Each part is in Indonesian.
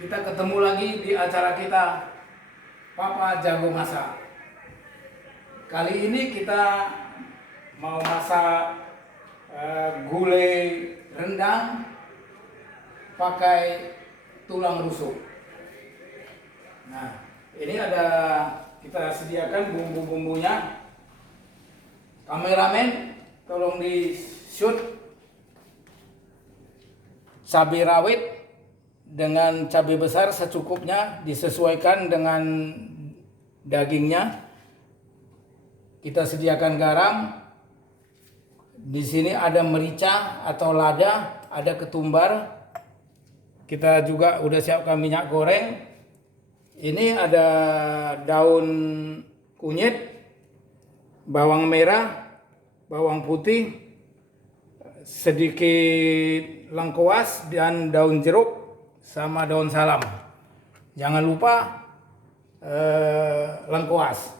Kita ketemu lagi di acara kita Papa Jago Masak. Kali ini kita mau masak gulai rendang pakai tulang rusuk. Nah, ini ada kita sediakan bumbu-bumbunya. Kameramen, tolong di shoot cabai rawit dengan cabai besar secukupnya, disesuaikan dengan dagingnya. Kita sediakan garam. Di sini ada merica atau lada, ada ketumbar. Kita juga udah siapkan minyak goreng. Ini ada daun kunyit, bawang merah, bawang putih, sedikit lengkuas dan daun jeruk sama daun salam. Jangan lupa lengkuas.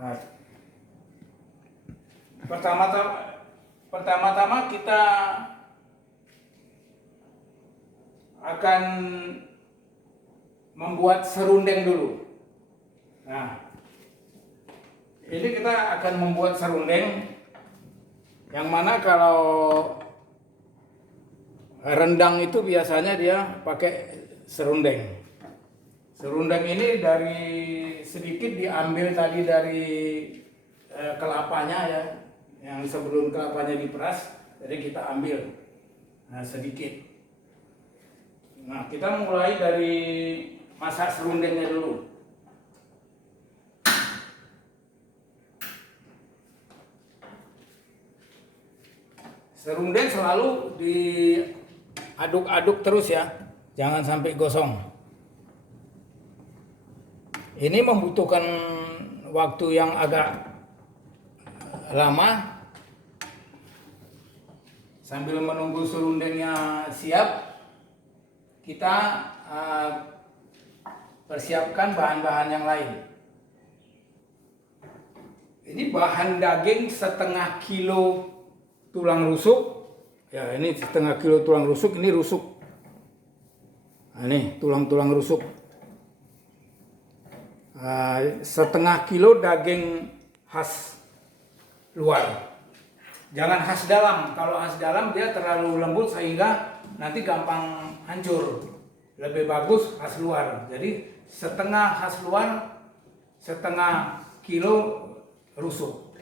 Nah, pertama-tama kita akan membuat serundeng dulu. Nah, ini kita akan membuat serundeng, yang mana kalau rendang itu biasanya dia pakai serundeng. Serundeng ini dari sedikit diambil tadi dari kelapanya ya, yang sebelum kelapanya diperas, jadi kita ambil sedikit. Nah, kita mulai dari masak serundengnya dulu. Serundeng selalu diaduk-aduk terus ya, jangan sampai gosong. Ini membutuhkan waktu yang agak lama. Sambil menunggu serundengnya siap, kita persiapkan bahan-bahan yang lain. Ini bahan daging setengah kilo tulang rusuk. Ya, ini setengah kilo tulang rusuk, ini rusuk. Nah, ini tulang-tulang rusuk. Setengah kilo daging khas luar. Jangan khas dalam. Kalau khas dalam dia terlalu lembut sehingga nanti gampang hancur. Lebih bagus khas luar. Jadi setengah khas luar, setengah kilo rusuk.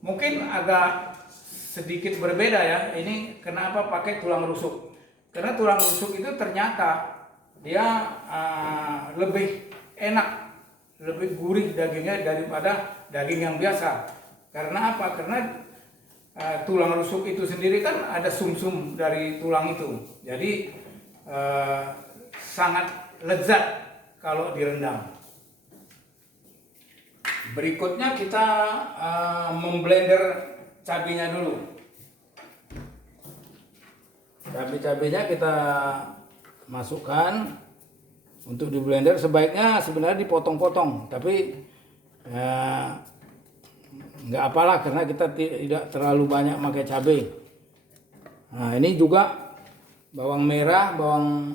Mungkin agak sedikit berbeda ya. Ini kenapa pakai tulang rusuk? Karena tulang rusuk itu ternyata dia lebih enak, lebih gurih dagingnya daripada daging yang biasa. Karena apa? Karena tulang rusuk itu sendiri kan ada sumsum dari tulang itu. Jadi sangat lezat kalau direndam. Berikutnya kita memblender cabenya dulu. Cabai-cabainya kita masukkan untuk di blender. Sebaiknya sebenarnya dipotong-potong, tapi nggak apalah karena kita tidak terlalu banyak pakai cabai. Nah, ini juga bawang merah, bawang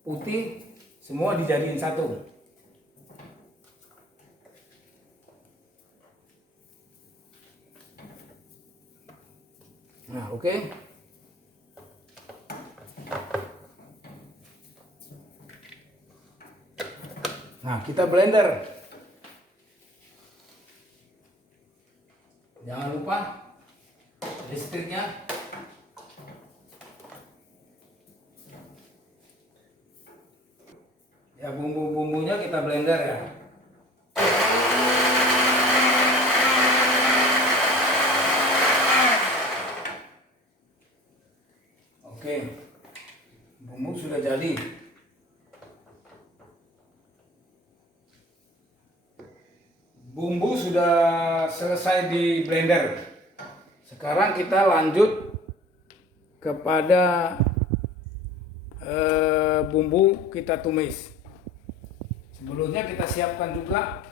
putih, semua dijadiin satu. Nah, oke. Nah, kita blender. Jangan lupa listriknya. Ya, bumbu-bumbunya kita blender ya. Oke. Bumbu sudah jadi. Bumbu sudah selesai di blender. Sekarang kita lanjut kepada bumbu kita tumis. Sebelumnya kita siapkan juga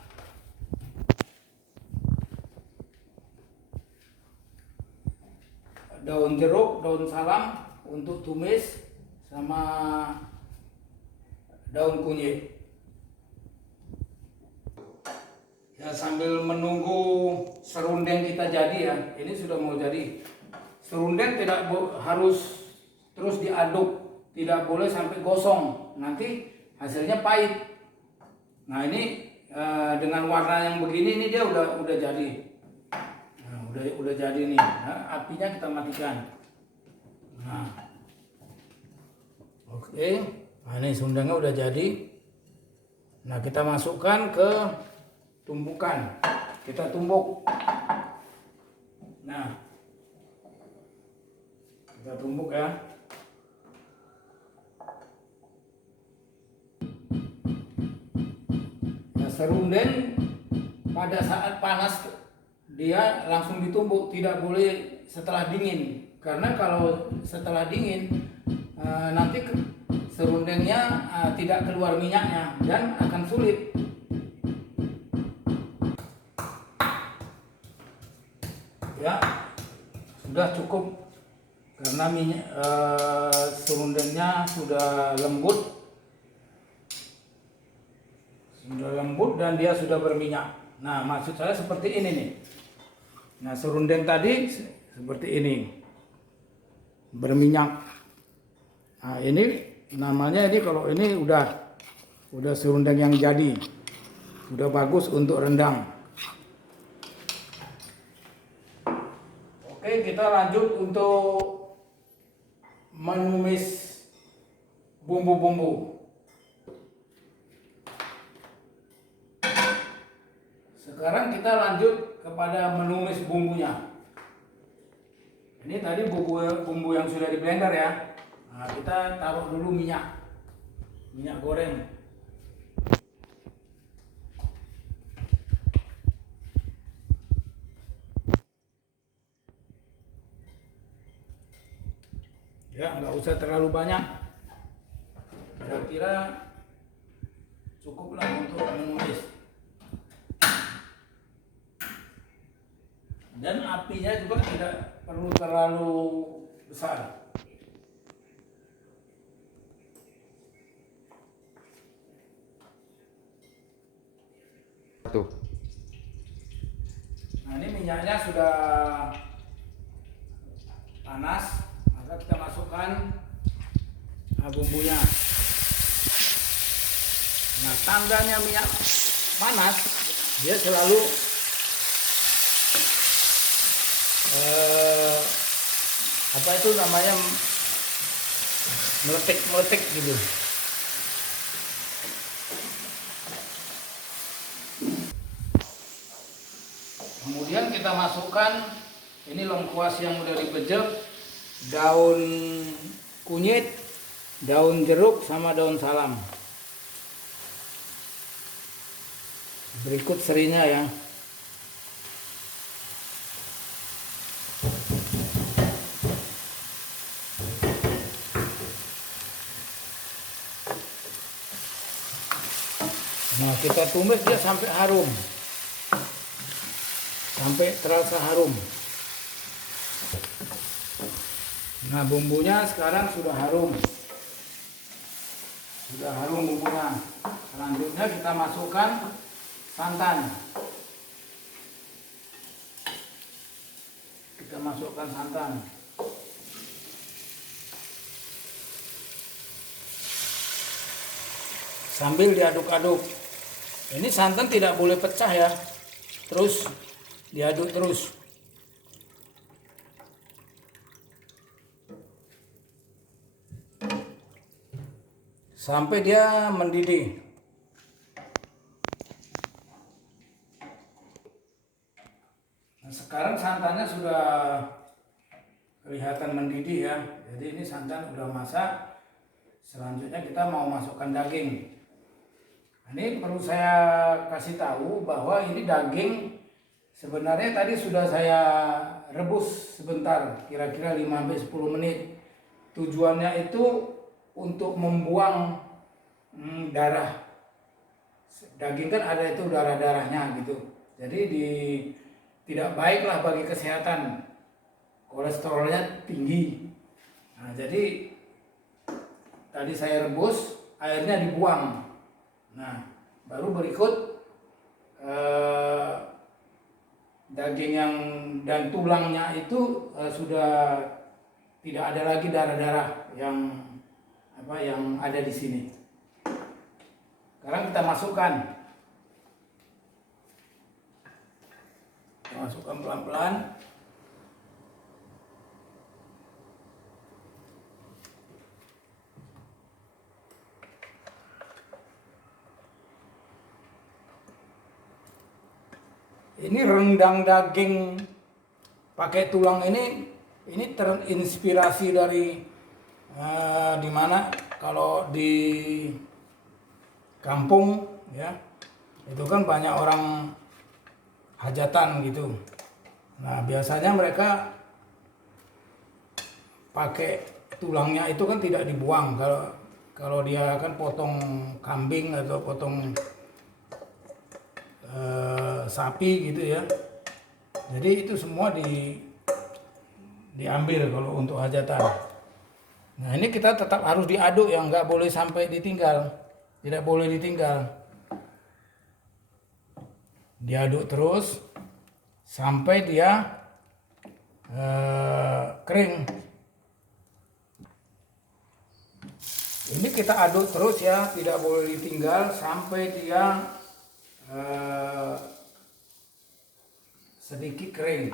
daun jeruk, daun salam untuk tumis sama daun kunyit. Ya, sambil menunggu serundeng kita jadi ya, ini sudah mau jadi. Serundeng tidak harus terus diaduk, tidak boleh sampai gosong, nanti hasilnya pahit. Nah ini dengan warna yang begini ini dia udah jadi. Nah, udah jadi nih. Nah, apinya kita matikan. Nah, oke. Nah ini serundengnya udah jadi. Nah kita masukkan ke tumpukan, kita tumbuk. Nah, kita tumbuk ya. Nah, serundeng pada saat panas dia langsung ditumbuk, tidak boleh setelah dingin, karena kalau setelah dingin nanti serundengnya tidak keluar minyaknya dan akan sulit. Ya, sudah cukup karena minyak serundengnya sudah lembut dan dia sudah berminyak. Nah, maksud saya seperti ini nih. Nah, serundeng tadi seperti ini, berminyak. Nah, ini namanya, ini kalau ini udah serundeng yang jadi, udah bagus untuk rendang. Oke, kita lanjut untuk menumis bumbu-bumbu. Sekarang kita lanjut kepada menumis bumbunya. Ini tadi bumbu yang sudah di blender ya. Nah, kita taruh dulu minyak goreng. Ya, nggak usah terlalu banyak. Kira-kira cukuplah untuk menumis. Dan apinya juga tidak perlu terlalu besar. Tuh. Nah, ini minyaknya sudah panas, maka kita masukkan bumbunya. Nah, tandanya minyak panas, dia selalu apa itu namanya, meletik gitu. Kemudian kita masukkan ini lengkuas yang udah dibejek, daun kunyit, daun jeruk sama daun salam. Berikut serinya ya. Nah, kita tumis dia sampai harum, sampai terasa harum. Nah, bumbunya sekarang sudah harum bumbunya. Selanjutnya kita masukkan santan. Sambil diaduk-aduk. Ini santan tidak boleh pecah ya, terus diaduk terus. Sampai dia mendidih. Nah, sekarang santannya sudah kelihatan mendidih ya, jadi ini santan udah masak. Selanjutnya kita mau masukkan daging. Ini perlu saya kasih tahu bahwa ini daging sebenarnya tadi sudah saya rebus sebentar, kira-kira 5-10 menit. Tujuannya itu untuk membuang darah. Daging kan ada itu darah-darahnya gitu. Jadi tidak baiklah bagi kesehatan. Kolesterolnya tinggi. Nah, jadi tadi saya rebus, airnya dibuang. Nah, baru berikut daging yang dan tulangnya itu sudah tidak ada lagi darah-darah yang ada di sini. Sekarang kita masukkan. Kita masukkan pelan-pelan. Ini rendang daging pakai tulang ini terinspirasi dari di mana kalau di kampung ya itu kan banyak orang hajatan gitu. Nah biasanya mereka pakai tulangnya itu kan tidak dibuang kalau dia kan potong kambing atau potong sapi gitu ya. Jadi itu semua diambil kalau untuk hajatan. Nah ini kita tetap harus diaduk ya, nggak boleh sampai ditinggal, tidak boleh ditinggal. Diaduk terus sampai dia kering. Ini kita aduk terus ya, tidak boleh ditinggal sampai dia sedikit kering.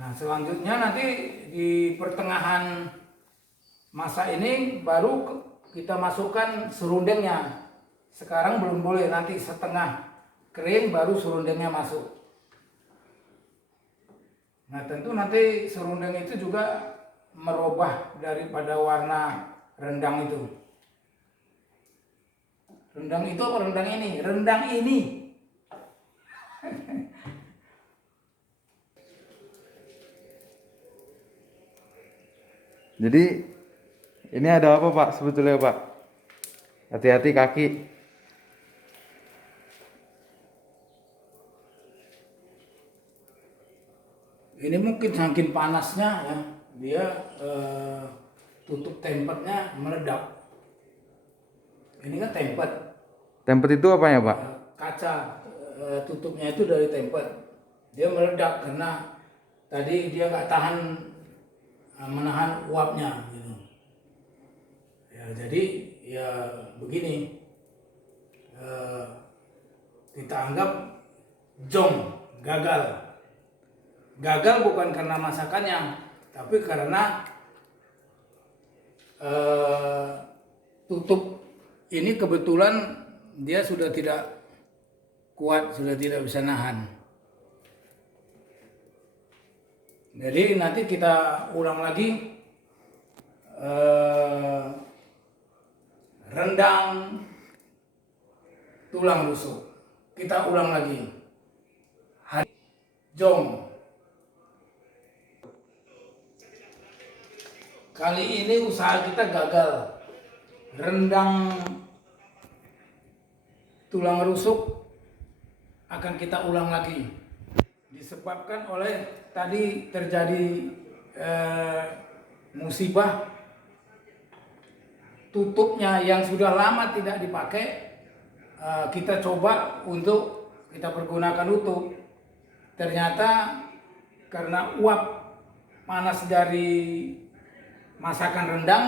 Nah selanjutnya nanti di pertengahan masak ini baru kita masukkan serundengnya. Sekarang belum boleh, nanti setengah kering baru serundengnya masuk. Nah tentu nanti serundeng itu juga merubah daripada warna rendang itu. Rendang itu apa rendang ini? Rendang ini. Jadi ini ada apa Pak sebetulnya Pak? Hati-hati kaki. Ini mungkin saking panasnya ya, dia tutup tempatnya meledak. Ini kan tempat. Tempat itu apa ya Pak? Kaca tutupnya itu dari tempat. Dia meledak karena tadi dia nggak tahan menahan uapnya gitu. Ya jadi ya begini, kita anggap jong, gagal. Gagal bukan karena masakannya, tapi karena tutup ini kebetulan dia sudah tidak kuat, sudah tidak bisa nahan. Jadi nanti kita ulang lagi rendang tulang rusuk. Kita ulang lagi. Jong. Kali ini usaha kita gagal. Rendang tulang rusuk akan kita ulang lagi. Disebabkan oleh tadi terjadi musibah tutupnya yang sudah lama tidak dipakai. Kita coba untuk kita pergunakan utuh. Ternyata karena uap panas dari masakan rendang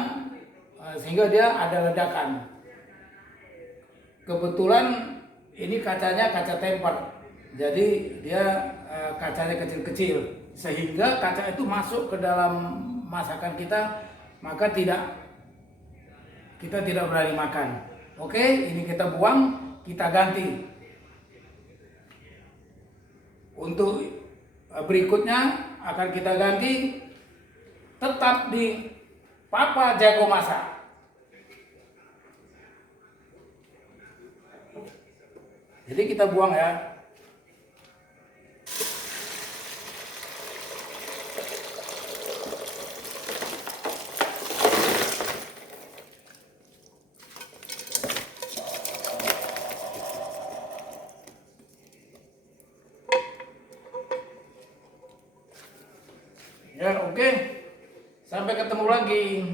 sehingga dia ada ledakan. Kebetulan ini kacanya kaca tempered, jadi dia kacanya kecil-kecil sehingga kaca itu masuk ke dalam masakan kita, maka kita tidak berani makan. Oke, ini kita buang, kita ganti. Untuk berikutnya akan kita ganti tetap di Papa Jago Masak. Jadi kita buang ya. Ya, oke. Sampai ketemu lagi.